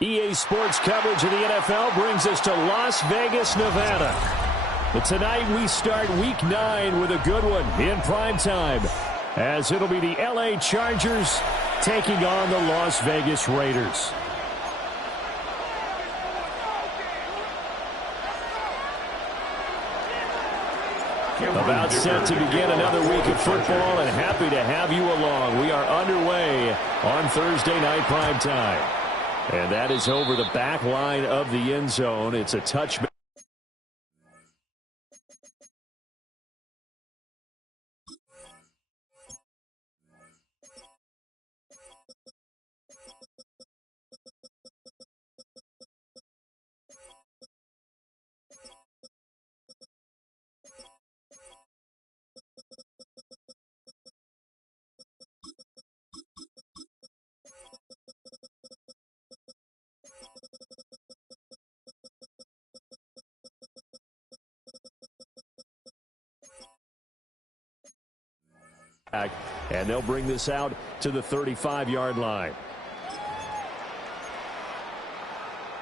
EA Sports coverage of the NFL brings us to Las Vegas, Nevada. But tonight we start Week 9 with a good one in prime time, as it'll be the LA Chargers taking on the Las Vegas Raiders. About set to begin another week of football, and happy to have you along. We are underway on Thursday night prime time. And that is over the back line of the end zone. It's a touchback. And they'll bring this out to the 35-yard line.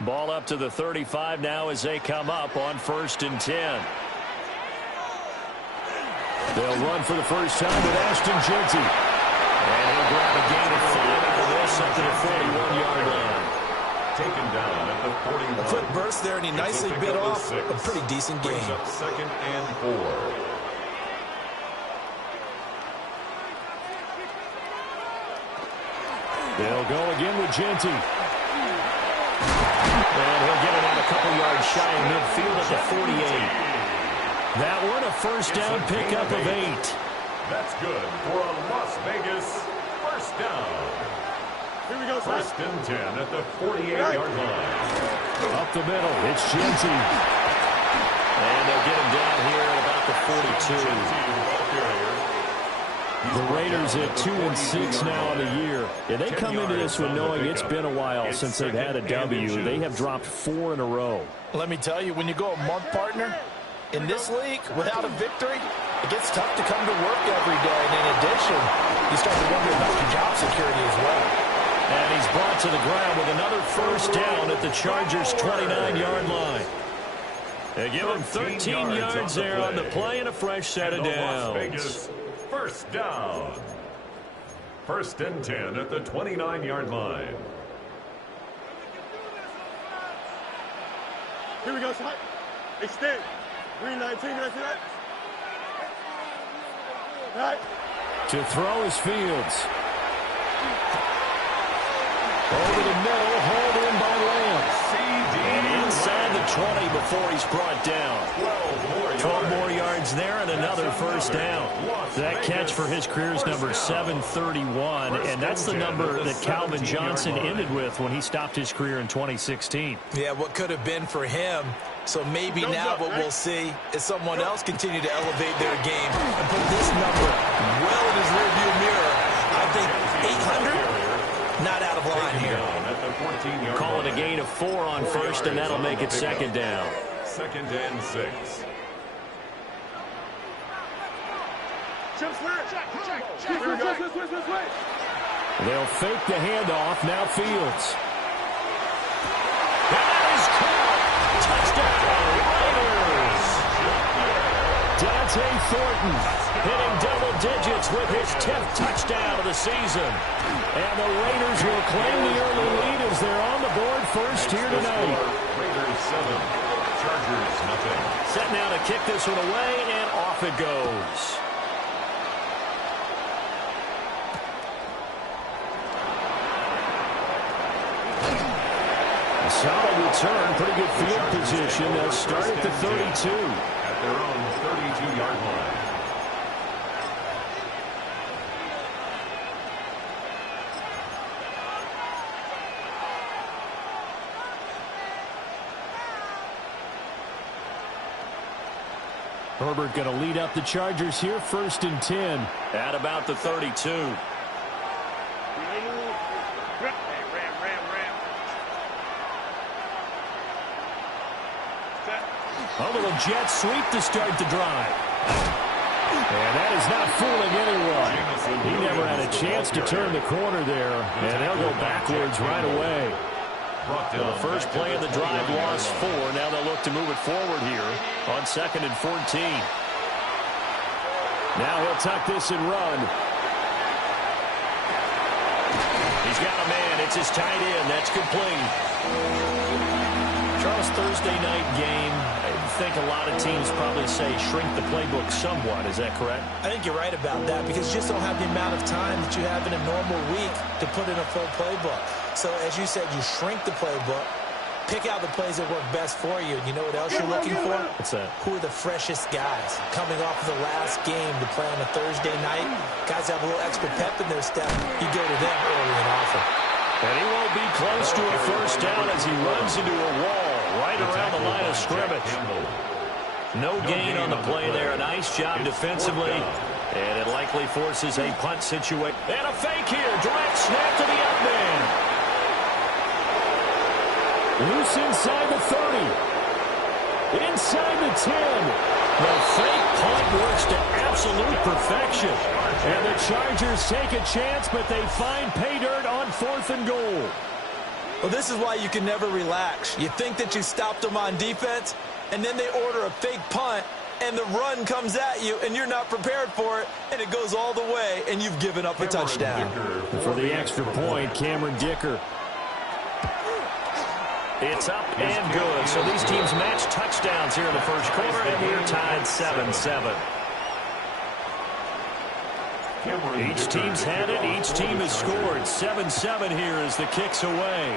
Ball up to the 35 now as they come up on 1st and 10. They'll run for the first time with Ashton Jeanty. And he'll grab a gain of 5 out of this up to the 41-yard line. Taken down at the 41. A quick burst there, and he nicely bit off a pretty decent gain. 2nd and 4. They'll go again with Jeanty. And he'll get it out a couple yards shy of midfield at the 48. That one a first down pickup of 8. That's good for a Las Vegas first down. Here we go, 1st and 10 at the 48-yard line. Up the middle, it's Jeanty. And they'll get him down here at about the 42. The Raiders at 2-6 now on the year. Yeah, they come into this one knowing it's been a while since they've had a W. They have dropped 4 in a row. Let me tell you, when you go a month, partner, in this league, without a victory, it gets tough to come to work every day. And in addition, you start to wonder about your job security as well. And he's brought to the ground with another first down at the Chargers' 29-yard line. They give him 13 yards there on the play and a fresh set of downs. First down. 1st and 10 at the 29-yard line. Here we go, Scott. Extend. 319, did I see that? Right. To throw is Fields. Over the middle, hauled in by Lamb. And inside the 20 before he's brought down. 12 more yards there and another first down. That catch for his career's number 731, and that's the number that Calvin Johnson ended with when he stopped his career in 2016. Yeah, what could have been for him. So maybe now what we'll see is someone else continue to elevate their game and put this number well in his rearview mirror. I think 800, not out of line here. Call it a gain of 4 on 1st, and that'll make it 2nd down. 2nd and 6. They'll fake the handoff. Now Fields. That is caught. Touchdown, Raiders. Dante Thornton hitting double digits with his 10th touchdown of the season. And the Raiders will claim the early lead as they're on the board first here tonight. Raiders 7, Chargers nothing. Set now to kick this one away, and off it goes. A solid return, pretty good field position. They'll start at the 32. At their own 32-yard line. Herbert going to lead up the Chargers here, 1st and 10. At about the 32. A little jet sweep to start the drive. And that is not fooling anyone. He never had a chance to turn the corner there, and they'll go backwards right away. Well, the first play of the drive lost 4. Now they'll look to move it forward here on 2nd and 14. Now he'll tuck this and run. He's got a man. It's his tight end. That's complete. Charles, Thursday night game. I think a lot of teams probably say shrink the playbook somewhat. Is that correct? I think you're right about that because you just don't have the amount of time that you have in a normal week to put in a full playbook. So as you said, you shrink the playbook, pick out the plays that work best for you. And you know what else you're looking for? What's that? Who are the freshest guys coming off of the last game to play on a Thursday night? Guys have a little extra pep in their step. You go to them early and often. And he won't be close to a first down as he runs into a wall right around the line of scrimmage. No gain on the play there. A nice job defensively. And it likely forces a punt situation. And a fake here. Direct snap to the up man. Loose inside the 30. Inside the 10. The fake punt works to absolute perfection. And the Chargers take a chance, but they find pay dirt on 4th and goal. Well, this is why you can never relax. You think that you stopped them on defense, and then they order a fake punt, and the run comes at you, and you're not prepared for it, and it goes all the way, and you've given up a touchdown. For the extra point, Cameron Dicker. It's up and good. So these teams match touchdowns here in the first quarter, and we're tied 7-7. Each team's had it. Each team has scored. 7-7 here as the kick's away.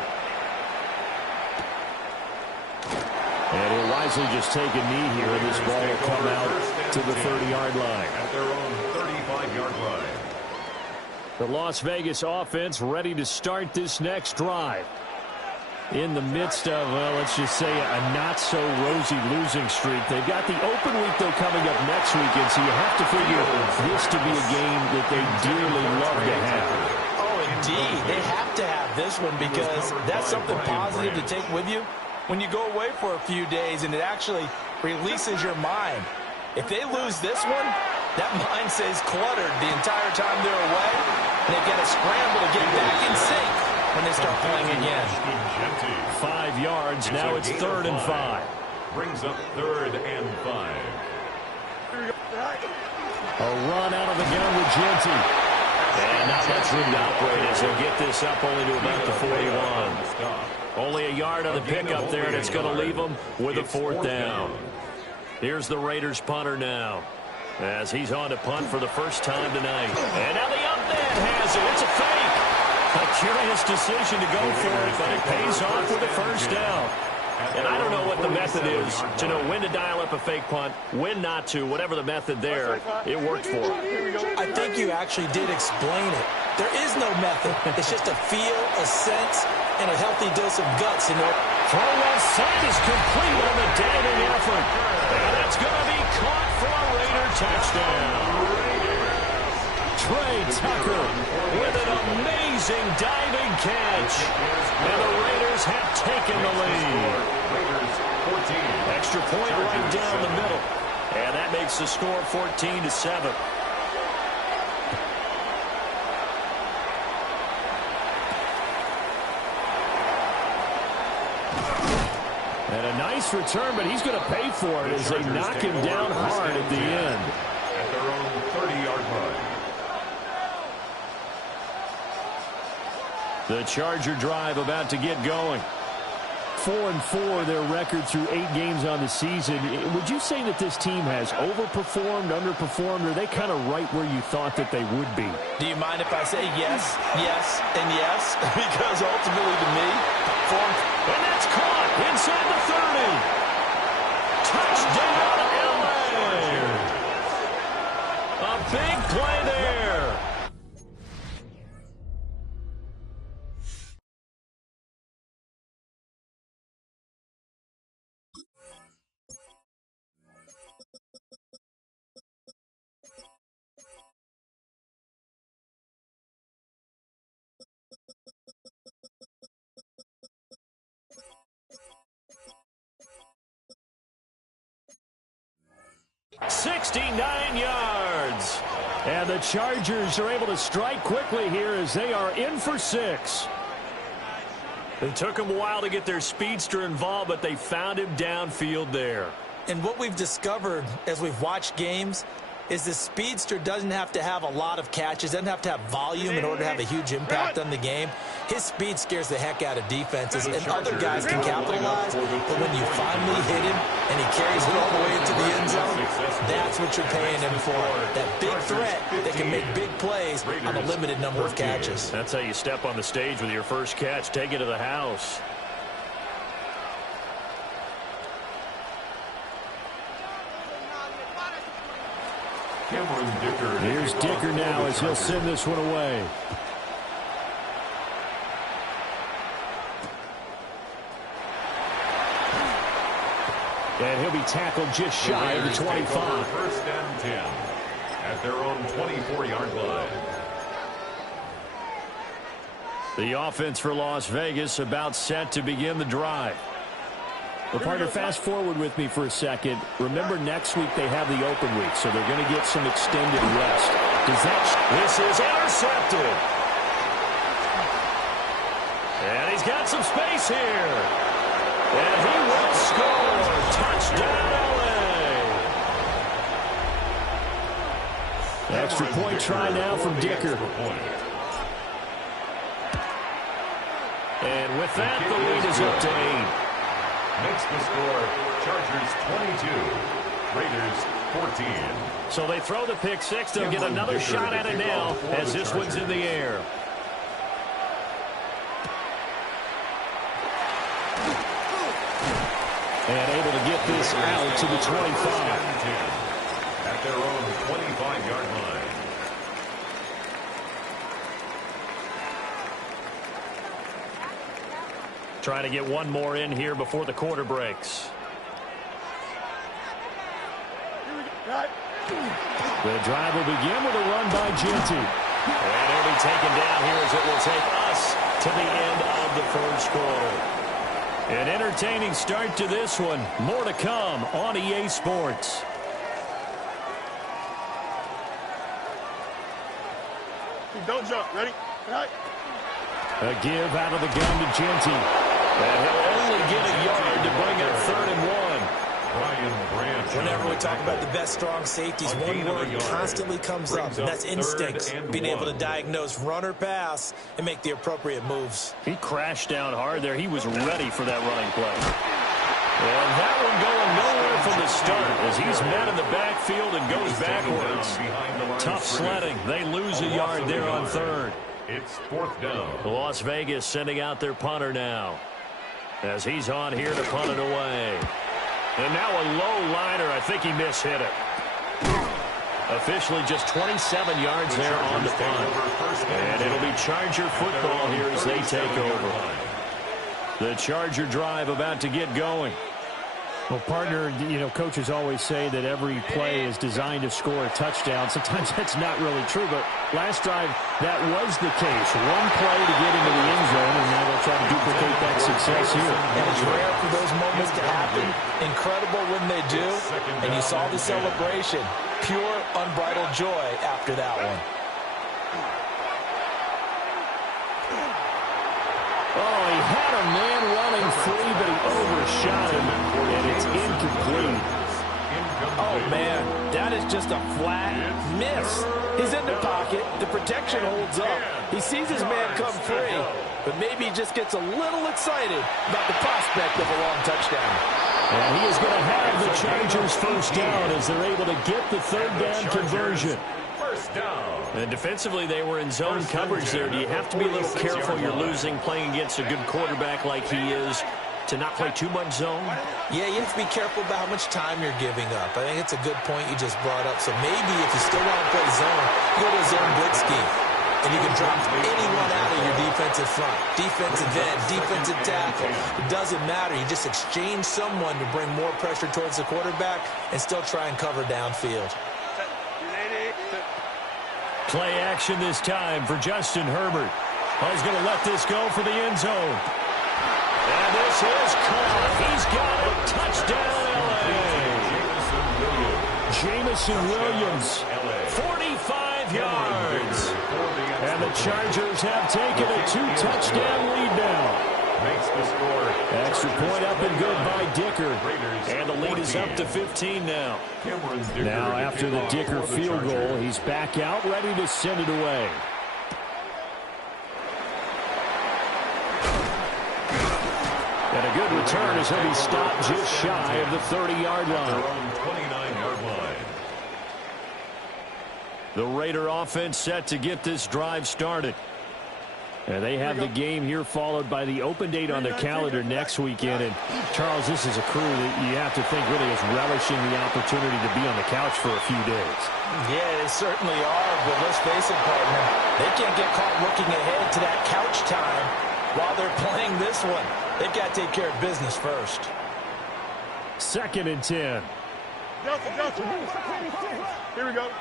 And he'll wisely just take a knee here, and this ball will come out to the 30-yard line. At their own 35-yard line. The Las Vegas offense ready to start this next drive. In the midst of, well, let's just say a not-so-rosy losing streak. They've got the open week, though, coming up next weekend, so you have to figure this to be a game that they dearly love to have. Oh, indeed. They have to have this one because that's something positive to take with you when you go away for a few days, and it actually releases your mind. If they lose this one, that mind stays cluttered the entire time they're away, and they've got to scramble to get back in sync when they start playing again. 5 yards. Now it's 3rd and 5. Brings up 3rd and 5. A run out of the gun with Genty. And not much room to operate as he'll get this up only to about the 41. Only a yard on the pickup there, and it's going to leave them with a 4th down. Here's the Raiders punter now as he's on to punt for the first time tonight. And now the up man has it. It's a fake. A curious decision to go for it, but it pays off with a first down. And I don't know what the method is to know when to dial up a fake punt, when not to, whatever the method there, it worked for him. I think you actually did explain it. There is no method. It's just a feel, a sense, and a healthy dose of guts. Throw left side is complete on the diving effort. And it's going to be caught for a Raider touchdown. Trey Tucker with an amazing diving catch. And the Raiders have taken the lead. Extra point right down the middle. And that makes the score 14-7. And a nice return, but he's going to pay for it as they knock him down hard at the end. At their own 30-yard line. The Charger drive about to get going. 4-4 their record through 8 games on the season. Would you say that this team has overperformed, underperformed, or are they kind of right where you thought that they would be? Do you mind if I say yes, yes, and yes? Because ultimately to me, and that's caught inside the 30. Touchdown, LA. A big play there. $69 yards. And the Chargers are able to strike quickly here as they are in for 6. It took them a while to get their speedster involved, but they found him downfield there. And what we've discovered as we've watched games is the speedster doesn't have to have a lot of catches, doesn't have to have volume in order to have a huge impact on the game. His speed scares the heck out of defenses, and other guys can capitalize, but when you finally hit him and he carries it all the way into the end zone, that's what you're paying him for. That big threat that can make big plays on a limited number of catches. That's how you step on the stage with your first catch. Take it to the house. Here's Dicker now as he'll send this one away. And he'll be tackled just shy of the 25. First and 10 at their own 24-yard line. The offense for Las Vegas about set to begin the drive. Well, partner, fast forward with me for a second. Remember, next week they have the open week, so they're going to get some extended rest. This is intercepted. And he's got some space here. And he will score. Touchdown, LA. Extra point try now from Dicker. And with that, the lead is up to 8. Makes the score Chargers 22, Raiders 14. So they throw the pick six. They'll get another shot at it now as this one's in the air. And able to get this out to the 25. At their own 25-yard line. Trying to get one more in here before the quarter breaks. The drive will begin with a run by Genty. And it'll be taken down here as it will take us to the end of the first quarter. An entertaining start to this one. More to come on EA Sports. Don't jump. Ready? Right. A give out of the gun to Genty. And he'll only get a yard to bring up 3rd and 1. Whenever we talk about the best strong safeties, one word constantly comes up, and that's instinct. Being able to diagnose run or pass and make the appropriate moves. He crashed down hard there. He was ready for that running play. And that one going nowhere from the start as he's met in the backfield and goes backwards. Tough sledding. They lose a yard there on 3rd. It's 4th down. Las Vegas sending out their punter now as he's on here to punt it away. And now a low liner. I think he mishit it. Officially just 27 yards there on the punt. And it'll be Charger football here as they take over. The Charger drive about to get going. Well, partner, you know, coaches always say that every play is designed to score a touchdown. Sometimes that's not really true, but last drive, that was the case. One play to get into the end zone, and now they'll try to duplicate that success here. And it's rare for those moments to happen. Incredible when they do. And you saw the celebration. Pure, unbridled joy after that one. Oh, he had a man running free, but he overshot him, and it's incomplete. Oh, man, that is just a flat miss. He's in the pocket. The protection holds up. He sees his man come free, but maybe he just gets a little excited about the prospect of a long touchdown. And he is going to have the Chargers first down as they're able to get the 3rd down conversion. First down. And defensively, they were in zone coverage there. Do you have to be a little careful? You're losing, playing against a good quarterback like he is, to not play too much zone? Yeah, you have to be careful about how much time you're giving up. I think it's a good point you just brought up. So maybe if you still want to play zone, go to a zone blitz scheme. And you can drop anyone out of your defensive front. Defensive end, defensive tackle. It doesn't matter. You just exchange someone to bring more pressure towards the quarterback and still try and cover downfield. Play action this time for Justin Herbert. Oh, he's going to let this go for the end zone. And this is caught. He's got it. Touchdown, LA. Jamison Williams, 45 yards. And the Chargers have taken a 2-touchdown lead now. makes the score. Extra point up and good by Dicker. And the lead is up to 15 now. Now after the Dicker field goal, he's back out, ready to send it away. And a good return as he'll be stopped just shy of the 30-yard line. 29-yard line. The Raider offense set to get this drive started. And they have the game here followed by the open date on their calendar next weekend. And, Charles, this is a crew that you have to think really is relishing the opportunity to be on the couch for a few days. Yeah, they certainly are, but let's face it, partner. They can't get caught looking ahead to that couch time while they're playing this one. They've got to take care of business first. 2nd and 10. Johnson. Here we go.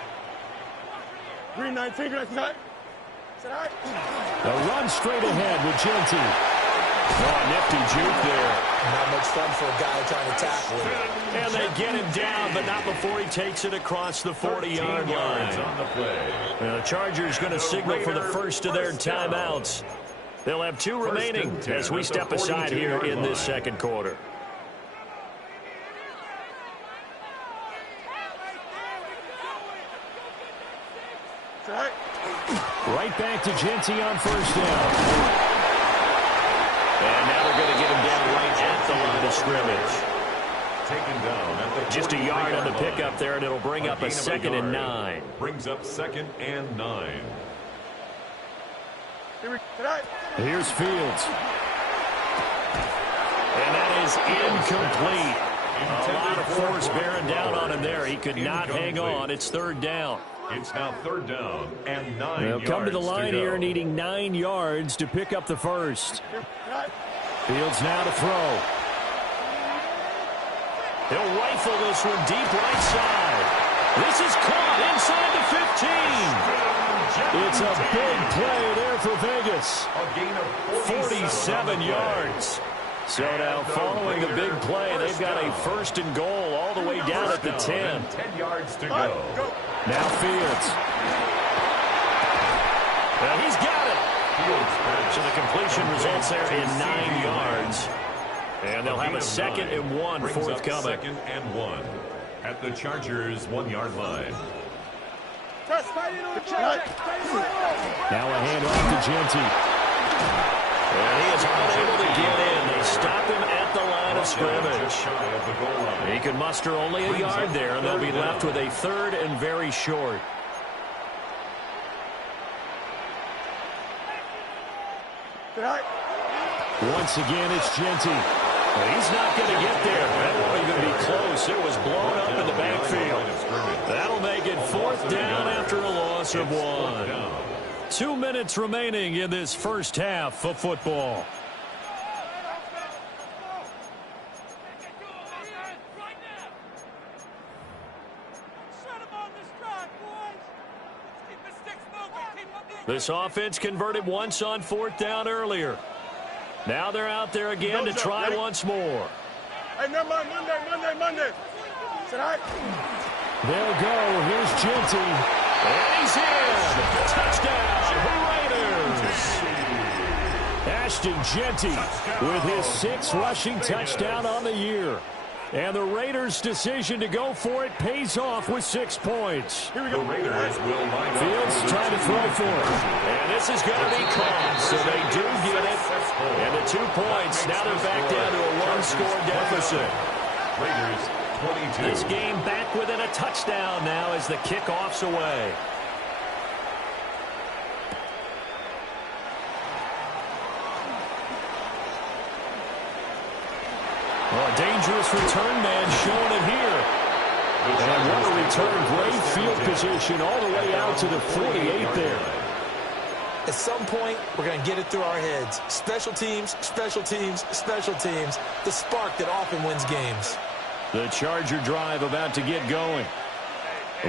Green 19, green 19. A run straight ahead with Genty. Oh, nifty juke there. Not much fun for a guy trying to tackle him. And they get him down, but not before he takes it across the 40-yard line. On the play. The Chargers going to signal for the first of their timeouts. They'll have 2 remaining as we step aside here in this second quarter. Right back to Genty on first down. And now they're going to get him down right at the line of scrimmage. Taken down at the Just a yard on the pickup there, and it'll bring up a 2nd and 9. Brings up 2nd and 9. Here's Fields. And that is incomplete. A lot of force bearing down on him there. He could not hang on. It's 3rd down. It's now 3rd down and 9 They'll yards come to the line to here needing 9 yards to pick up the first. Fields now to throw. He'll rifle this one deep right side. This is caught inside the 15. It's a big play there for Vegas. A gain of 47 yards. So now following the big play, they've got a 1st and goal all the way down at the 10. 10 yards to go. Now Fields. Well, he's got it. So the completion results there in 9 yards. And they'll have a 2nd and 1 forthcoming. 2nd and 1 at the Chargers' 1-yard line. Now a handoff to Genty. And he is unable to get in. They stop him at the line of scrimmage. He can muster only a yard there, and they'll be left with a 3rd and very short. Once again, it's Genty. Well, he's not going to get there. That won't even be close. It was blown up in the backfield. That'll make it 4th down after a loss of 1. 2 minutes remaining in this first half of football. This offense converted once on 4th down earlier. Now they're out there again to try once more. Hey, never mind. Monday. They'll go. Here's Genty. And he's in. Touchdown, Raiders. Ashton Genty with his 6th rushing touchdown on the year. And the Raiders' decision to go for it pays off with 6 points. Here we go. The Raiders will line up. Fields trying to throw for it. And this is going to be caught, so they do get it. And the 2 points, now they're back down to a 1-score deficit. Raiders 22. This game back within a touchdown now as the kickoff's away. Well, a dangerous return man showing it here. And what a return. Great field position all the way out to the 48 there. At some point, we're going to get it through our heads. Special teams, special teams, special teams. The spark that often wins games. The Charger drive about to get going.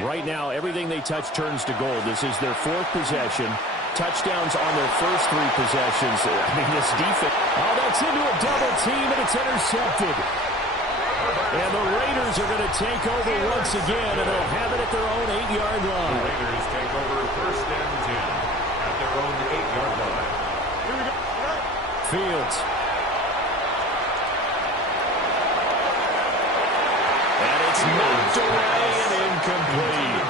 Right now, everything they touch turns to gold. This is their 4th possession. Touchdowns on their first 3 possessions. I mean, this defense. Oh, that's into a double team, and it's intercepted. And the Raiders are going to take over once again, and they'll have it at their own 8-yard line. The Raiders take over 1st and 10 at their own 8-yard line. Fields. knocked away and incomplete.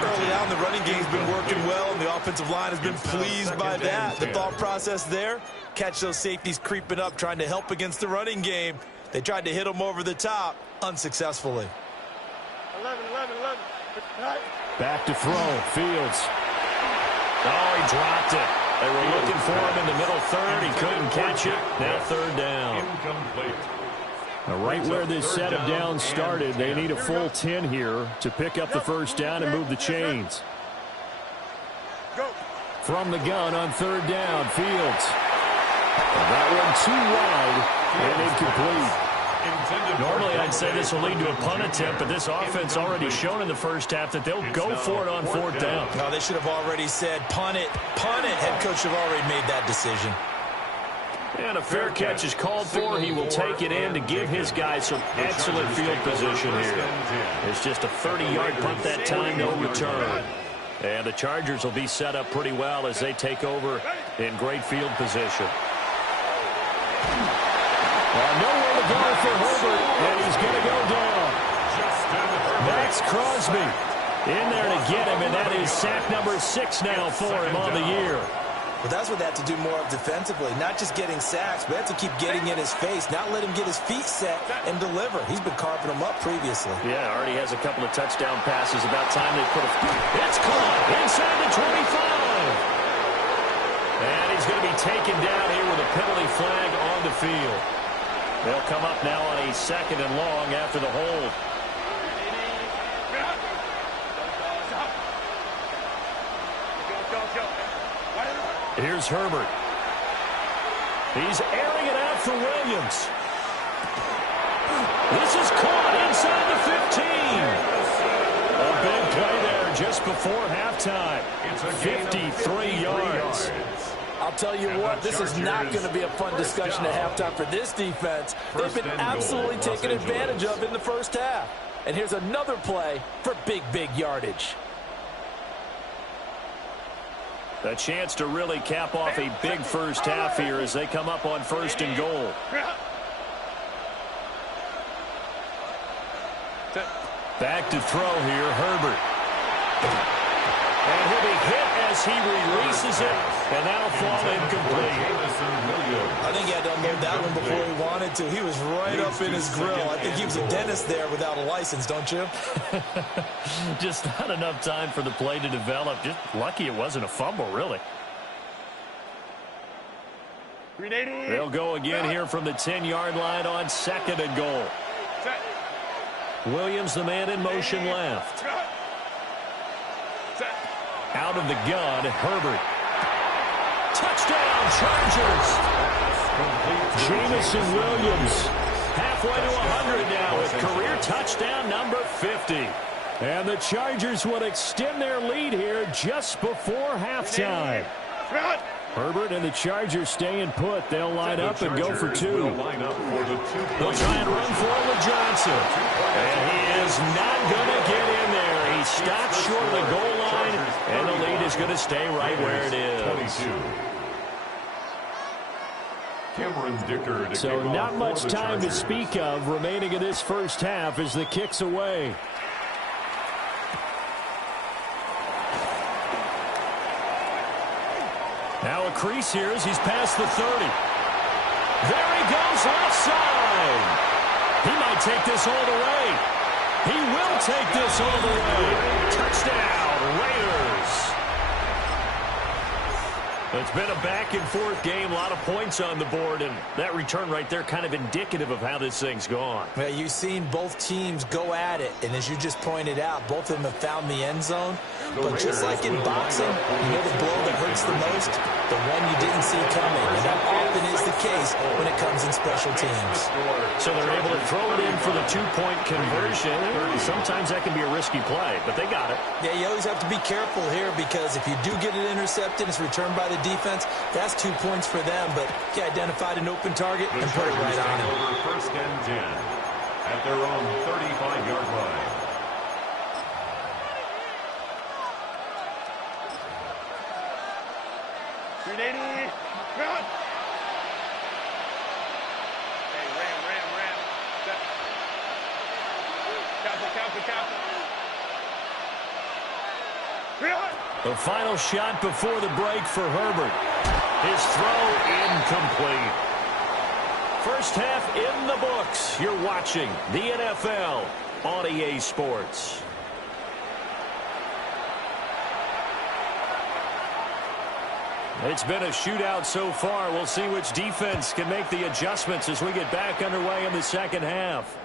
Early on, the running game's been working well, and the offensive line has been pleased by that. The thought process there, catch those safeties creeping up, trying to help against the running game. They tried to hit them over the top, unsuccessfully. 11. Back to throw, Fields. Oh, he dropped it. They were looking for him in the middle third. He couldn't catch it. Now third down. Incomplete. Right where this set of downs started, they need a full 10 here to pick up the first down and move the chains. From the gun on third down, Fields. That one too wide and incomplete. Normally, I'd say this will lead to a punt attempt, but this offense already shown in the first half that they'll go for it on fourth down. No, they should have already said, punt it, punt it. Head coach should have already made that decision. And a fair catch is called for. He will take it in to give his guys some excellent field position here. It's just a 30-yard punt that time, no return. And the Chargers will be set up pretty well as they take over in great field position. Nowhere to go for Herbert, and he's going to go down. Max Crosby in there to get him, and that is sack number 6 now for him on the year. But that's what they have to do more of defensively, not just getting sacks, but they have to keep getting in his face, not let him get his feet set and deliver. He's been carving them up previously. Yeah, already has a couple of touchdown passes. About time they put a... It's caught inside the 25. And he's going to be taken down here with a penalty flag on the field. They'll come up now on a 2nd and long after the hold. Here's Herbert. He's airing it out for Williams. This is caught inside the 15. A big play there just before halftime. 53 yards. I'll tell you what, this is not going to be a fun discussion at halftime for this defense. They've been absolutely taken advantage of in the first half. And here's another play for big yardage. A chance to really cap off a big first half here as they come up on 1st and goal. Back to throw here, Herbert. And he'll be hit as he releases it, and that'll fall incomplete. I think he had to unload that one before he wanted to. He was right up in his grill. I think he was a dentist there without a license, don't you? Just not enough time for the play to develop. Just lucky it wasn't a fumble, really. They'll go again here from the 10-yard line on 2nd and goal. Williams, the man in motion left. Out of the gun, Herbert. Touchdown, Chargers! Jamison Williams halfway to 100 now with career touchdown number 50. And the Chargers would extend their lead here just before halftime. Herbert and the Chargers staying put. They'll line up and go for 2. They'll try and run for it with Johnson. And he is not going to get in there. He stops short of the goal line, and the lead is going to stay right where it is. So not much time to speak of remaining in this first half as the kick's away. Now a crease here as he's past the 30. There he goes left side. He might take this all the way. He will take this all the way. Touchdown, Raiders. It's been a back-and-forth game, a lot of points on the board, and that return right there kind of indicative of how this thing's gone. Yeah, you've seen both teams go at it, and as you just pointed out, both of them have found the end zone. But just like in boxing, you know the blow that hurts the most? The one you didn't see coming, and that often is the case when it comes in special teams. So they're able to throw it in for the 2-point conversion. Sometimes that can be a risky play, but they got it. Yeah, you always have to be careful here because if you do get it intercepted, it's returned by the defense, that's 2 points for them, but he identified an open target and put it right on him. 1st and 10 at their own 35-yard line. The final shot before the break for Herbert. His throw incomplete. First half in the books. You're watching the NFL on EA Sports. It's been a shootout so far. We'll see which defense can make the adjustments as we get back underway in the second half.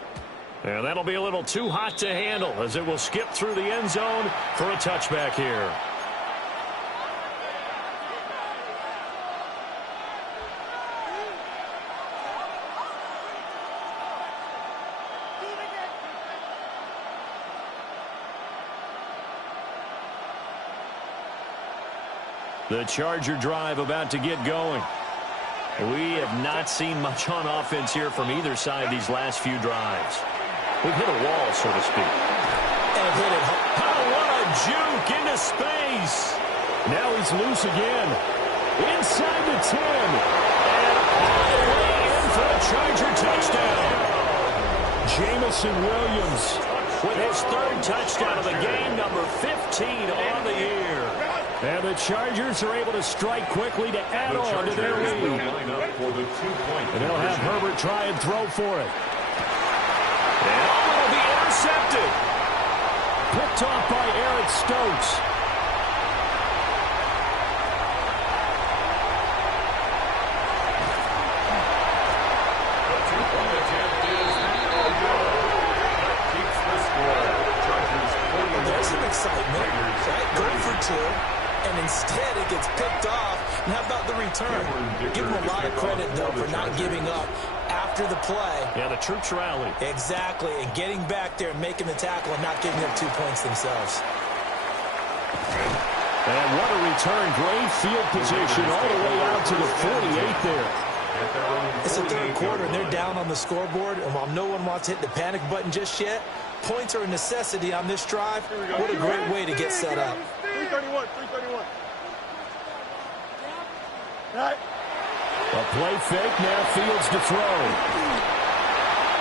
And that'll be a little too hot to handle as it will skip through the end zone for a touchback here. The Charger drive about to get going. We have not seen much on offense here from either side these last few drives. We've hit a wall, so to speak. And hit it. Oh, what a juke into space. Now he's loose again. Inside the 10. And all the way in for a Charger touchdown. Jamison Williams with his third touchdown of the game, number 15 on the year. And the Chargers are able to strike quickly to add on to their lead. And they'll have Herbert try and throw for it. And it'll be intercepted. Picked off by Eric Stokes. The two-point attempt is no good. That keeps the score. Chargers 41. There's some excitement, right? Going for two. And instead it gets picked off. And how about the return? Give them a lot of credit, though, for not giving up after the play. Yeah, the troops rally. Exactly. And getting back there and making the tackle and not giving up 2 points themselves. And what a return. Great field position all the way out to the 48 there. It's the third quarter, and they're down on the scoreboard. And while no one wants to hit the panic button just yet, points are a necessity on this drive. What a great way to get set up. 331. Right. A play fake, now Fields to throw.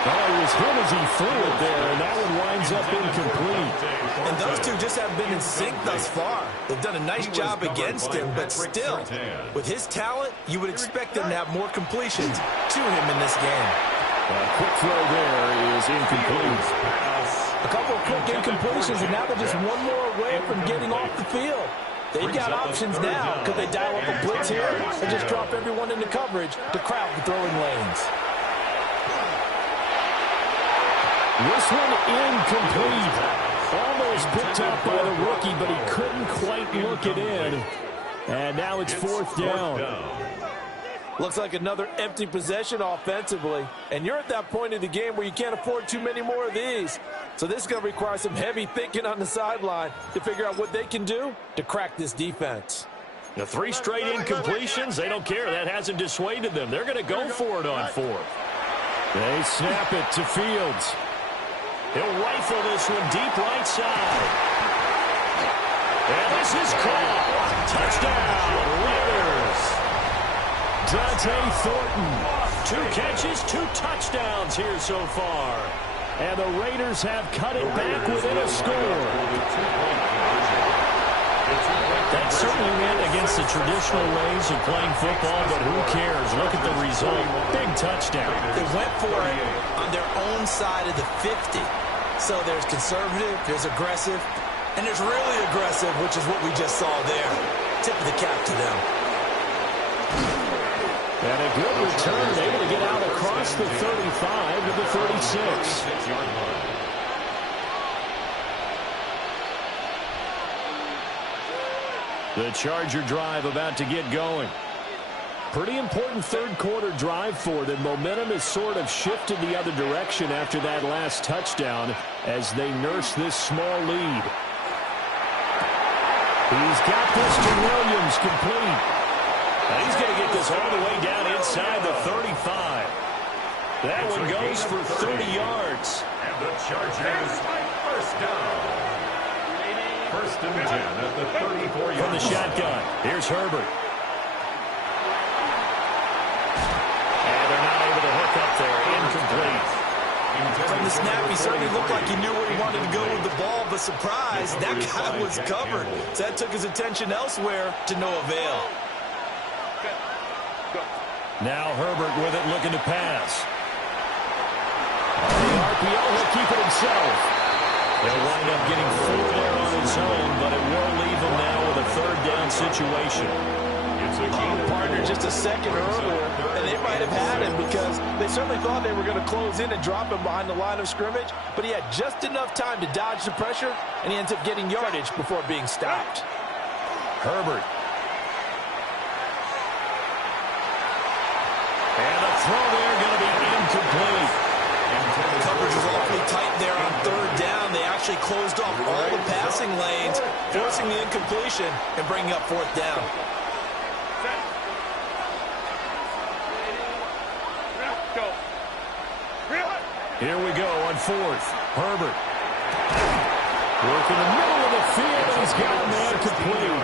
Oh, it was him as he threw it there, and that one winds up incomplete. And those two just haven't been in sync thus far. They've done a nice job against him, but still, with his talent, you would expect them to have more completions to him in this game. A quick throw there is incomplete. A couple of quick incompletions, and now they're just one more away from getting off the field. They've got options now. Could they dial up a blitz here or just drop everyone into coverage to crowd the throwing lanes? This one incomplete. Almost picked up by the rookie, but he couldn't quite look it in. And now it's fourth down. Looks like another empty possession offensively. And you're at that point in the game where you can't afford too many more of these. So this is going to require some heavy thinking on the sideline to figure out what they can do to crack this defense. The 3 straight incompletions, they don't care. That hasn't dissuaded them. They're going to go for it on fourth. They snap it to Fields. He'll rifle this one deep right side. And this is caught. Touchdown, Raiders. Dante Thornton. 2 catches, 2 touchdowns here so far. And the Raiders have cut it back within a score. That certainly went against the traditional ways of playing football, but who cares? Look at the result. Big touchdown. They went for it on their own side of the 50. So there's conservative, there's aggressive, and there's really aggressive, which is what we just saw there. Tip of the cap to them. And a good return, able to get out across the 35 to the 36. The Charger drive about to get going. Pretty important third quarter drive for them. Momentum has sort of shifted the other direction after that last touchdown as they nurse this small lead. He's got this to Williams complete. Now he's going to get this all the way down inside the 35. That one goes for 30 yards. And the Chargers first down. First and 10 at the 34-yard line. From the shotgun, here's Herbert. And they're not able to hook up there. Incomplete. the snap, he certainly looked like he knew where he wanted to go with the ball, but surprise, that guy was covered. So that took his attention elsewhere to no avail. Now Herbert with it, looking to pass. The RPO will keep it himself. He'll wind up getting 4 there on his own, but it will leave him now with a third down situation. Partner just a second earlier, and they might have had him because they certainly thought they were going to close in and drop him behind the line of scrimmage, but he had just enough time to dodge the pressure, and he ends up getting yardage before being stopped. Herbert. And the throw there going to be incomplete. Coverage was awfully tight there on third down. They actually closed off all the passing lanes, forcing the incompletion and bringing up fourth down. Here we go on fourth. Herbert. Work in the middle of the field, and he's got a man complete.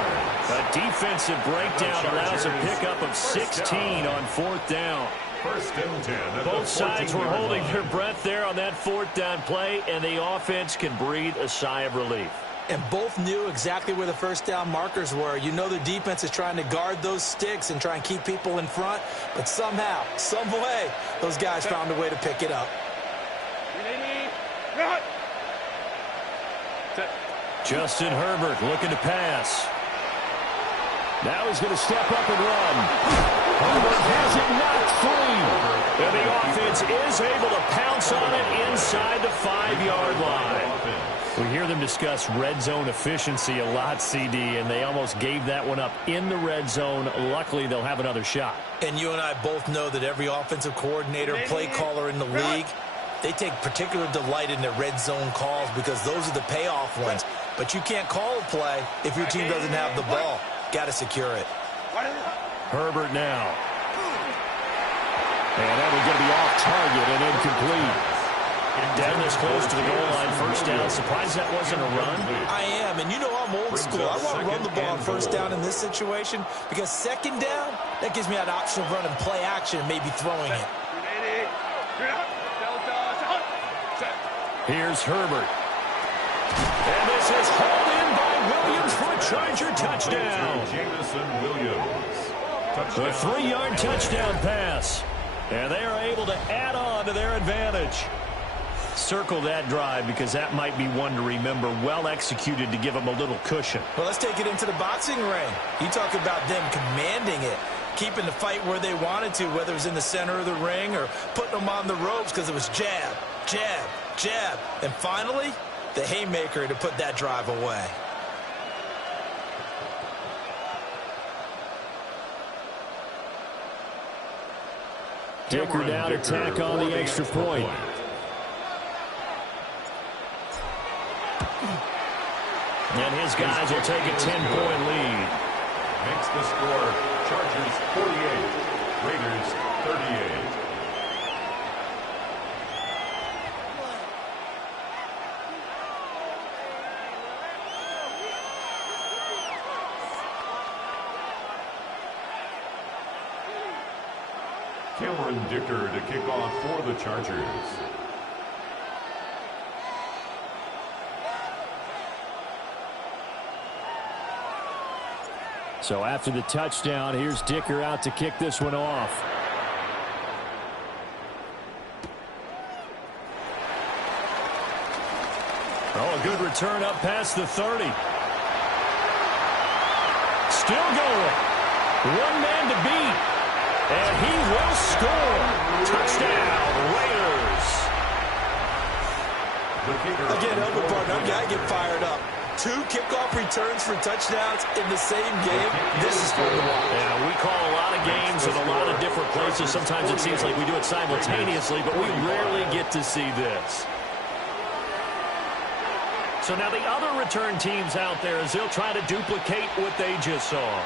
A defensive breakdown allows a pickup of 16 on fourth down. First and 10. Both sides were holding their breath there on that fourth down play, and the offense can breathe a sigh of relief. And both knew exactly where the first down markers were. You know the defense is trying to guard those sticks and try and keep people in front, but somehow, some way, those guys found a way to pick it up. Justin Herbert looking to pass. Now he's going to step up and run. Herbert has it knocked free. And the offense is able to pounce on it inside the 5-yard line. We hear them discuss red zone efficiency a lot, CD, and they almost gave that one up in the red zone. Luckily, they'll have another shot. And you and I both know that every offensive coordinator, play caller in the league, they take particular delight in their red zone calls because those are the payoff ones. But you can't call a play if your team doesn't have the ball. Got to secure it. Herbert now. And that was going to be off target and incomplete. Down this close to the goal line, first down. Surprised that wasn't a run? I am, and you know I'm old school. I want to run the ball on first down in this situation because second down, that gives me an option of running play action and maybe throwing it. Here's Herbert. And this is hauled in by Williams for a Charger touchdown. Jamison Williams. A 3-yard touchdown pass. And they are able to add on to their advantage. Circle that drive because that might be one to remember. Well executed to give them a little cushion. Well, let's take it into the boxing ring. You talk about them commanding it, keeping the fight where they wanted to, whether it was in the center of the ring or putting them on the ropes because it was jab, jab, jab. And finally, the haymaker to put that drive away. Dicker now to tack on the extra point. And his guys will take a 10-point lead. Makes the score Chargers 48, Raiders 38. Cameron Dicker to kick off for the Chargers. So after the touchdown, here's Dicker out to kick this one off. Oh, a good return up past the 30. Still going. One man to beat. And he will score. Touchdown, Raiders. Again, Elder partner, I've got to get fired up. 2 kickoff returns for touchdowns in the same game. This is fun to watch. Yeah, we call a lot of games in a lot of different places. Sometimes it seems like we do it simultaneously, but we rarely get to see this. So now the other return teams out there as they'll try to duplicate what they just saw.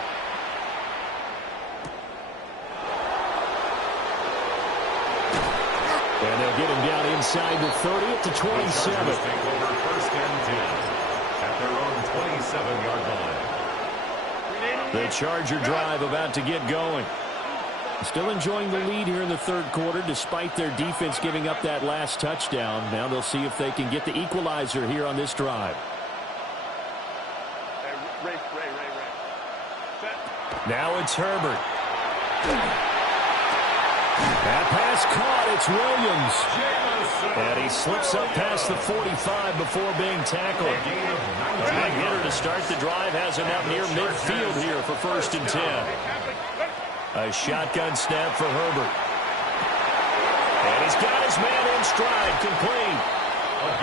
And they'll get him down inside the 30 at the 27. Take over first and 10 at their own 27-yard line. The Charger drive about to get going. Still enjoying the lead here in the third quarter, despite their defense giving up that last touchdown. Now they'll see if they can get the equalizer here on this drive. Now it's Herbert. That pass caught. It's Williams. And he slips up past the 45 before being tackled. The big hitter to start the drive has him out near midfield here for 1st and 10. A shotgun snap for Herbert. And he's got his man in stride, complete.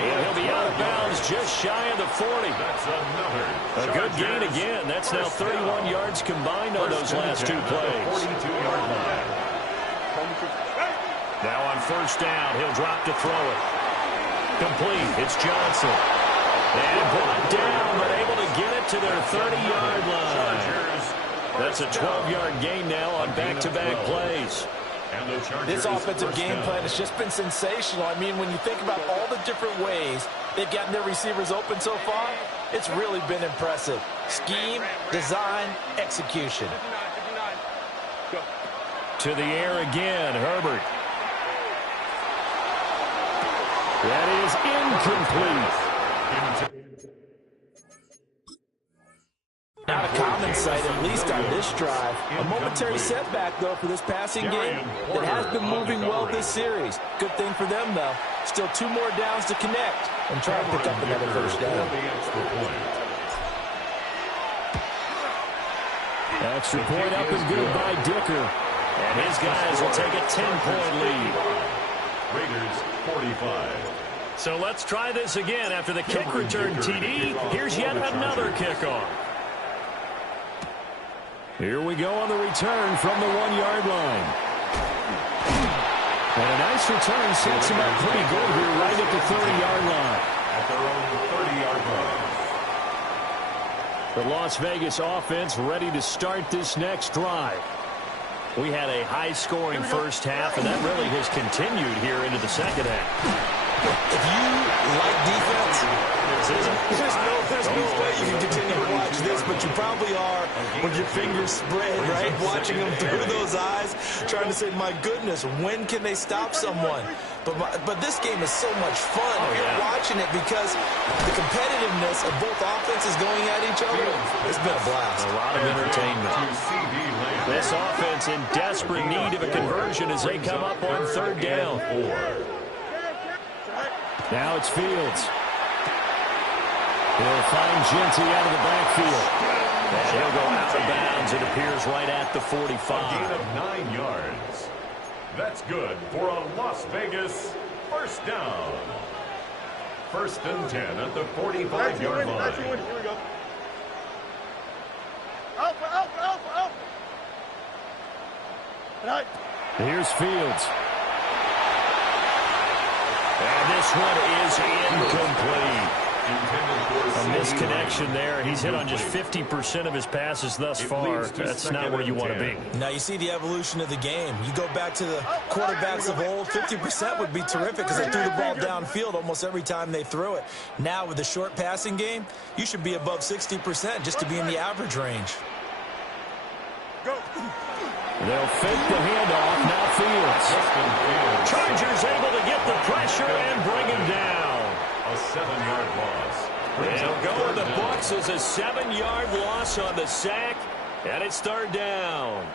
And he'll be out of bounds just shy of the 40. A good gain again. That's now 31 yards combined on those last two plays. 42-yard line. Now on 1st down, he'll drop to throw it. Complete. It's Johnson. And brought down, but able to get it to their 30-yard line. That's a 12-yard gain now on back-to-back plays. This offensive game plan has just been sensational. I mean, when you think about all the different ways they've gotten their receivers open so far, it's really been impressive. Scheme, design, execution. To the air again, Herbert. That is incomplete. Not a common sight, at least on this drive. A momentary setback, though, for this passing game that has been moving well this series. Good thing for them, though. Still 2 more downs to connect and try to pick up another 1st down. Extra point up and good by Dicker. And his guys will take a 10-point lead. Raiders 45. So let's try this again after the kick return TD. Here's yet another kickoff. Here we go on the return from the 1-yard line. And a nice return sets him up pretty good here right at the 30-yard line. At their own 30-yard line. The Las Vegas offense ready to start this next drive. We had a high-scoring first half, and that really has continued here into the second half. If you like defense, there's no way you can continue to watch this, but you probably are with your fingers spread, right? Watching them through those eyes, trying to say, my goodness, when can they stop someone? But this game is so much fun. You're watching it because the competitiveness of both offenses going at each other, it's been a blast. A lot of entertainment. This offense in desperate need of a conversion as they come up on 3rd down. Now it's Fields. He'll find Genty out of the backfield. And he'll go out of bounds. It appears right at the 45. A gain of 9 yards. That's good for a Las Vegas 1st down. 1st and 10 at the 45-yard line. Here we go. Out. Right. Here's Fields. And this one is incomplete. A misconnection there. He's hit on just 50% of his passes thus far. That's not where you want to be. Now you see the evolution of the game. You go back to the quarterbacks of old, 50% would be terrific because they threw the ball downfield almost every time they threw it. Now with the short passing game, you should be above 60% just to be in the average range. They'll fake the handoff. Now Fields. Chargers able to get the pressure and bring him down. A 7-yard loss. They'll go in the books as a 7-yard loss on the sack, and it's 3rd down.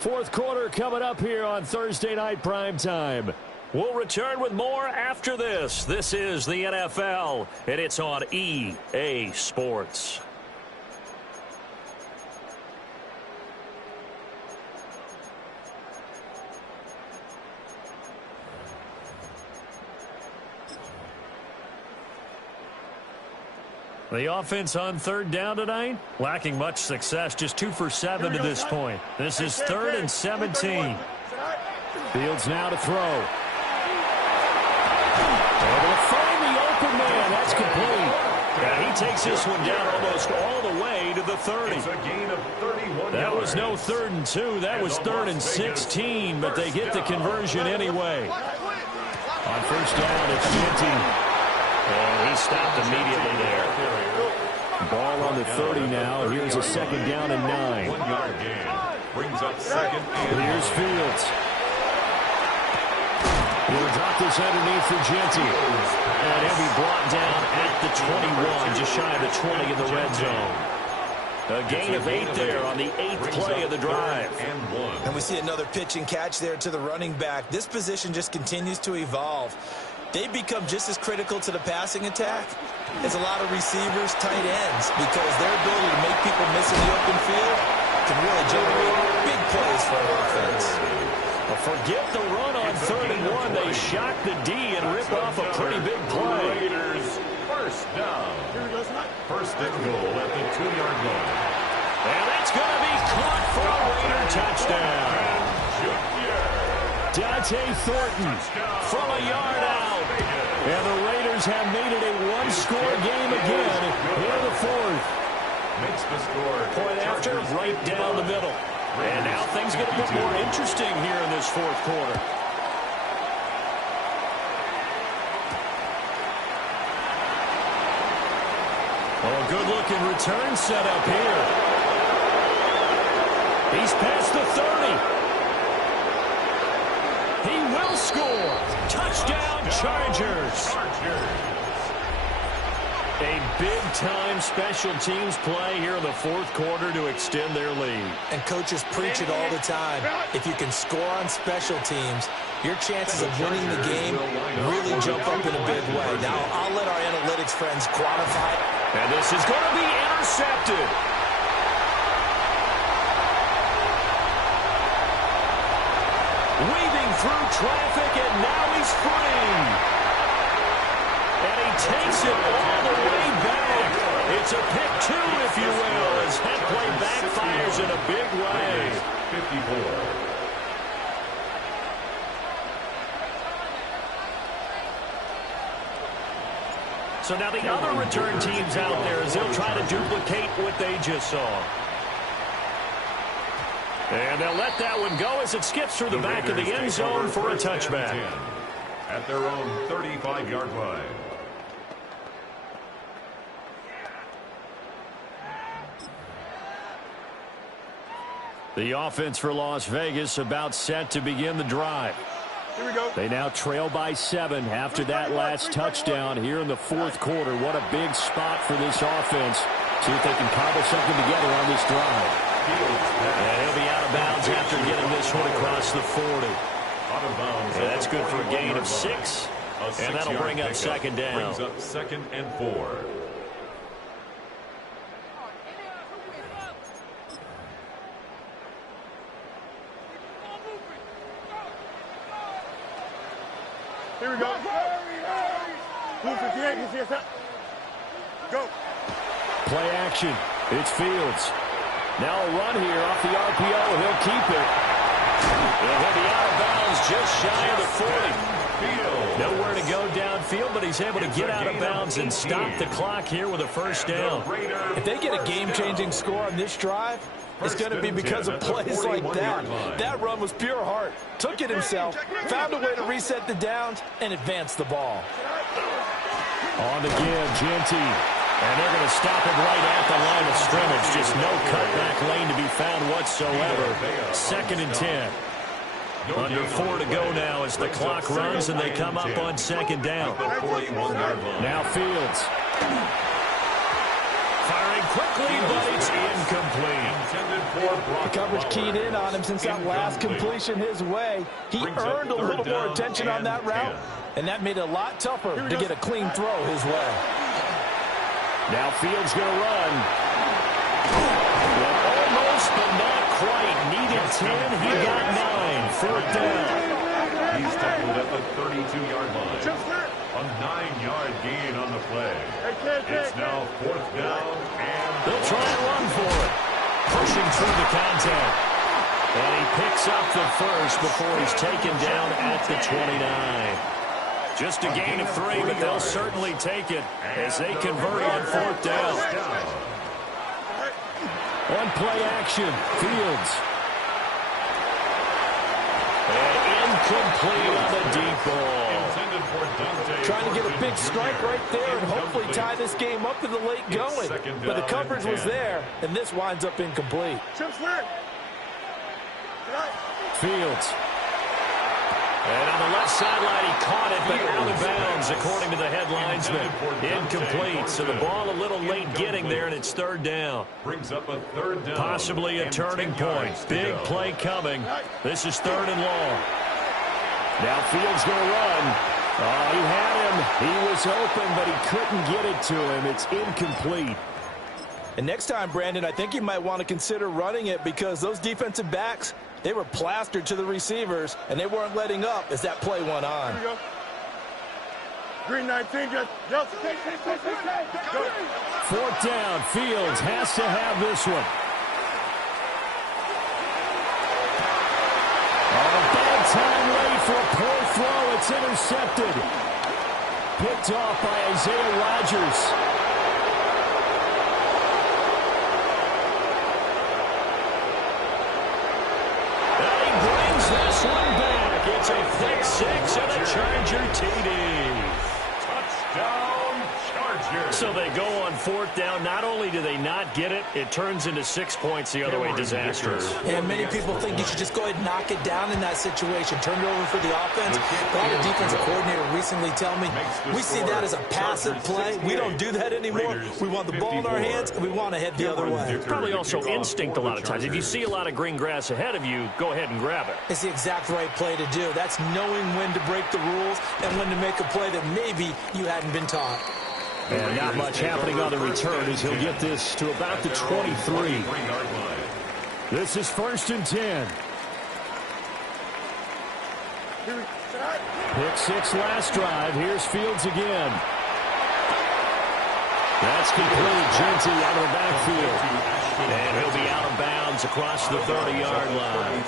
4th quarter coming up here on Thursday Night Primetime. We'll return with more after this. This is the NFL, and it's on EA Sports. The offense on 3rd down tonight, lacking much success, just 2 for 7 to this point. This is 3rd and 17. Fields now to throw. Able to find the open man. That's complete. And he takes this one down almost all the way to the 30. It's a gain of 31 that was no 3rd and 2. That was 3rd and 16, but they get the conversion anyway. On 1st down, it's Genty. And he stopped immediately there. Ball on the 30 now. Here's a 2nd down and 9. 1-yard gain. Brings up second and Here's Fields. He'll drop this underneath for Genty. And he'll be brought down at the 21, just shy of the 20 in the red zone. A gain of 8 there on the 8th play of the drive. And we see another pitch and catch there to the running back. This position just continues to evolve. They become just as critical to the passing attack as a lot of receivers, tight ends, because their ability to make people miss in the open field can really generate big plays for an offense. Well, forget the run on 3rd and 1. They shock the D and rip off a pretty big play. Raiders first down. First and goal at the 2-yard line. And that's going to be caught for a Raider touchdown. Dante Thornton from a yard out. And the Raiders have made it a one-score game again here in the 4th. Makes the score. Point after, right down the middle. And now things get a bit more interesting here in this 4th quarter. Oh, a good-looking return set up here. He's past the 30. He will score. Touchdown, Chargers. A big-time special teams play here in the 4th quarter to extend their lead. And coaches preach it all the time. If you can score on special teams, your chances of winning the game really jump up in a big way. Now, I'll let our analytics friends quantify it. And this is going to be intercepted. Weaving through traffic, and now he's free. And he takes it all the way back. It's a pick 2, if you will, as that play backfires in a big way. 54. So now the other return teams out there as they'll try to duplicate what they just saw. And they'll let that one go as it skips through the back of the end zone for a touchback. At their own 35-yard line. The offense for Las Vegas about set to begin the drive. Here we go. They now trail by 7 after that last touchdown here in the 4th quarter. What a big spot for this offense. See if they can cobble something together on this drive. And he'll be out of bounds after getting this one across the 40. And that's good for a gain of 6. And that'll bring up 2nd down. Brings up 2nd and 4. Here we go. Move 58. Go. Play action. It's Fields. Now a run here off the RPO. He'll keep it. And he'll be out of bounds just shy of the 40. Nowhere to go downfield, but he's able to get out of bounds and stop the clock here with a first down. If they get a game-changing score on this drive, it's going to be because of plays like that. That run was pure heart. Took it himself, found a way to reset the downs, and advance the ball. On again, Genty. And they're going to stop him right at the line of scrimmage. Just no cutback lane to be found whatsoever. 2nd and 10. Under 4 to go now as the clock runs and they come up on 2nd down. Now Fields. Firing quickly, but it's incomplete. The coverage keyed in on him since that last completion his way. He earned a little more attention on that route, and that made it a lot tougher to get a clean throw his way. Now Fields going to run. Almost, but not quite. Needed 10. He got 9. 4th down. He's tackled at the 32-yard line. A 9-yard gain on the play. It's now 4th down. And they'll try and run for it. Pushing through the contact. And he picks up the first before he's taken down at the 29. Just a gain of 3, but they'll certainly take it as they convert on 4th down. On play action, Fields. And incomplete on the deep ball. Trying to get a big strike right there and hopefully tie this game up in the late going. But the coverage was there, and this winds up incomplete. Fields. And on the left sideline, he caught it, but out of bounds, according to the head linesman. Incomplete, so the ball a little late getting there, and it's third down. Brings up a third down. Possibly a turning point. Big play coming. This is third and long. Now Fields going to run. Oh, he had him. He was open, but he couldn't get it to him. It's incomplete. And next time, Brandon, I think you might want to consider running it because those defensive backs, they were plastered to the receivers, and they weren't letting up as that play went on. Here we go. Green 19, just go. Fourth down. Fields has to have this one. Oh, bad time late for a poor throw. It's intercepted. Picked off by Isaiah Rodgers. This one back. It's a pick six and a Charger TD. Touchdown, Chargers. So they go on fourth down. Not only do they not get it, it turns into 6 points the other way. Disastrous. And many people think you should just go ahead and knock it down in that situation. Turn it over for the offense. But I had a defensive coordinator recently tell me, we see that as a passive play. We don't do that anymore. We want the ball in our hands, and we want to head the other way. Probably also instinct a lot of times. If you see a lot of green grass ahead of you, go ahead and grab it. It's the exact right play to do. That's knowing when to break the rules and when to make a play that maybe you hadn't been taught. And not much happening on the return as he'll get this to about the 23. This is 1st and 10. Pick six last drive. Here's Fields again. That's complete. Genty out of the backfield. And he'll be out of bounds across the 30-yard line.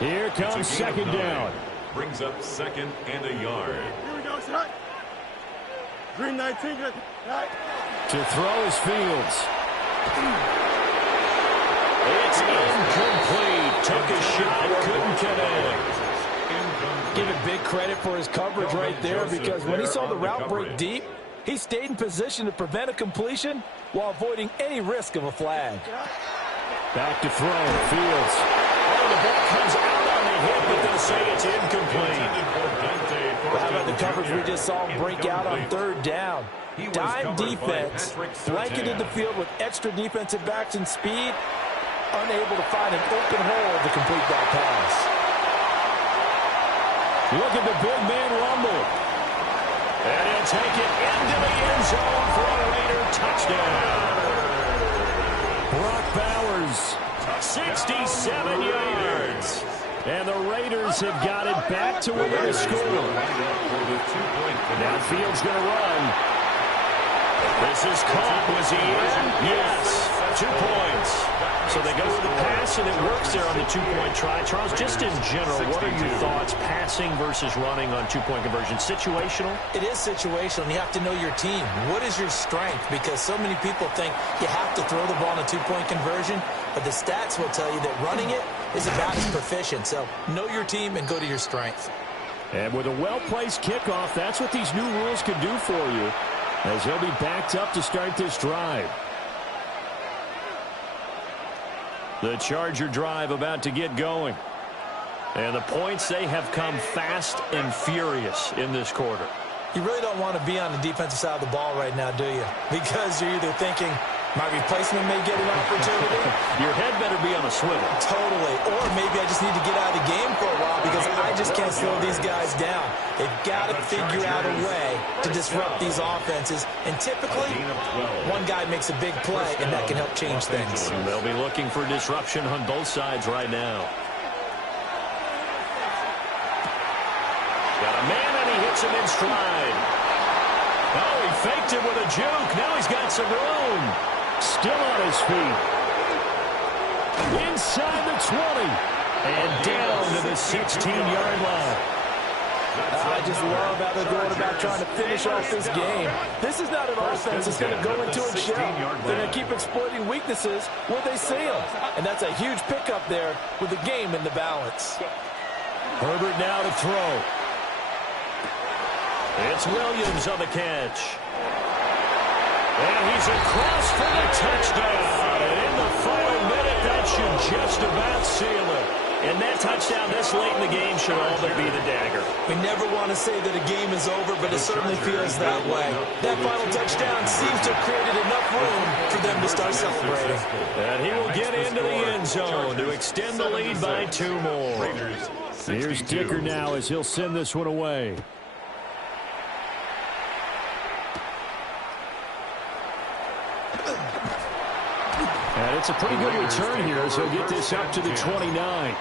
Here comes second down. Brings up second and a yard. Here we go, shot. Green 19, just To throw is Fields. It's incomplete. Took a shot, couldn't connect. Give it big credit for his coverage right there because when he saw the route break deep, he stayed in position to prevent a completion while avoiding any risk of a flag. Back to throw, Fields. Oh, the ball comes out on the hit, but they'll say it's incomplete. How about the coverage we just saw break out on third down? Dime defense, blanketed the field with extra defensive backs and speed, unable to find an open hole to complete that pass. Look at the big man rumble. And he'll take it into the end zone for a Raider touchdown. Brock Bowers, 67 yards. And the Raiders have got it back to within a score. Now Fields going to run. This is caught. Was he in? Yes. 2 points. So they go with the pass, and it works there on the two-point try. Charles, just in general, what are your thoughts passing versus running on two-point conversion? Situational? It is situational, and you have to know your team. What is your strength? Because so many people think you have to throw the ball in a two-point conversion, but the stats will tell you that running it is about as proficient. So know your team and go to your strength. And with a well-placed kickoff, that's what these new rules can do for you, as he'll be backed up to start this drive. The Charger drive about to get going. And the points, they have come fast and furious in this quarter. You really don't want to be on the defensive side of the ball right now, do you? Because you're either thinking, my replacement may get an opportunity. Your head better be on a swivel. Totally. Or maybe I just need to get out of the game for a while because I just can't slow these guys down. They've got to figure out a way to disrupt these offenses. And typically, one guy makes a big play, and that can help change things. They'll be looking for disruption on both sides right now. Got a man, and he hits him in stride. Oh, he faked it with a juke. Now he's got some room. Still on his feet. Inside the 20. And down to the 16-yard line. I just love how they're going about trying to finish off this game. This is not an offense that's going to go into a shell. They're going to keep exploiting weaknesses where they see them. And that's a huge pickup there with the game in the balance. Herbert now to throw. It's Williams on the catch. And he's across for the touchdown. And in the final minute, that should just about seal it. And that touchdown this late in the game should all but be the dagger. We never want to say that a game is over, but it certainly feels that way. That final touchdown seems to have created enough room for them to start celebrating. And he will get into the end zone to extend the lead by 2 more. Here's Dicker now as he'll send this one away. And it's a pretty good return here as he'll get this up to the 29.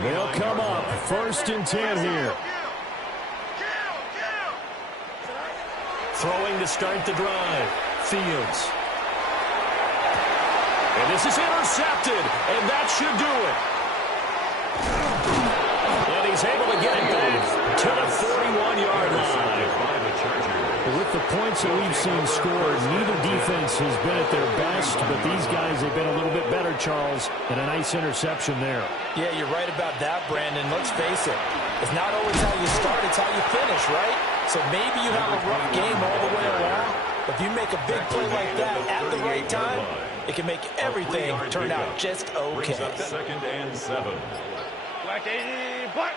They'll come up 1st and 10 here. Throwing to start the drive. Fields. And this is intercepted, and that should do it. And he's able to get it back to the 41-yard line. With the points that we've seen scored, neither defense has been at their best, but these guys have been a little bit better, Charles, and a nice interception there. Yeah, you're right about that, Brandon. Let's face it. It's not always how you start, it's how you finish, right? So maybe you have a rough game all the way along, but if you make a big play like that at the right time, it can make everything turn out just okay. 2nd and 7. Black 80, black.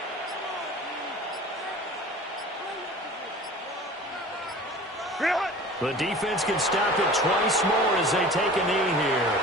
The defense can stop it twice more as they take a knee here.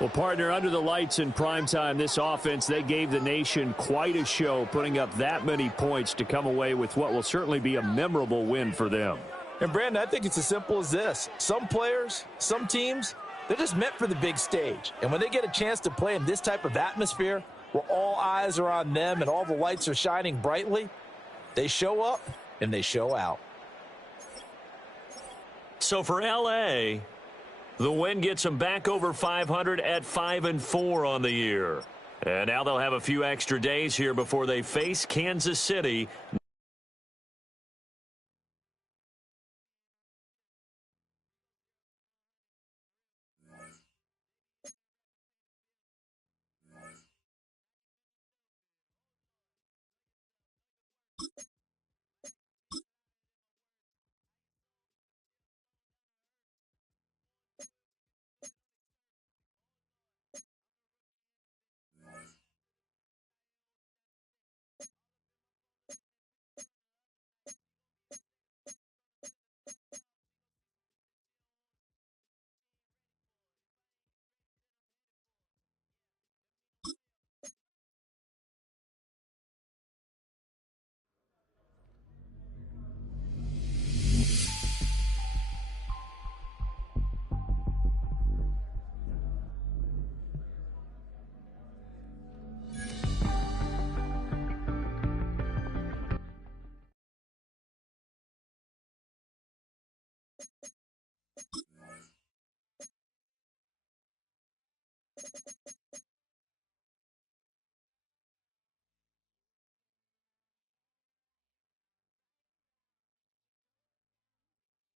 Well, partner, under the lights in primetime, this offense, they gave the nation quite a show, putting up that many points to come away with what will certainly be a memorable win for them. And, Brandon, I think it's as simple as this. Some players, some teams, they're just meant for the big stage. And when they get a chance to play in this type of atmosphere where all eyes are on them and all the lights are shining brightly, they show up and they show out. So for L.A., the win gets them back over 500 at 5-4 on the year. And now they'll have a few extra days here before they face Kansas City.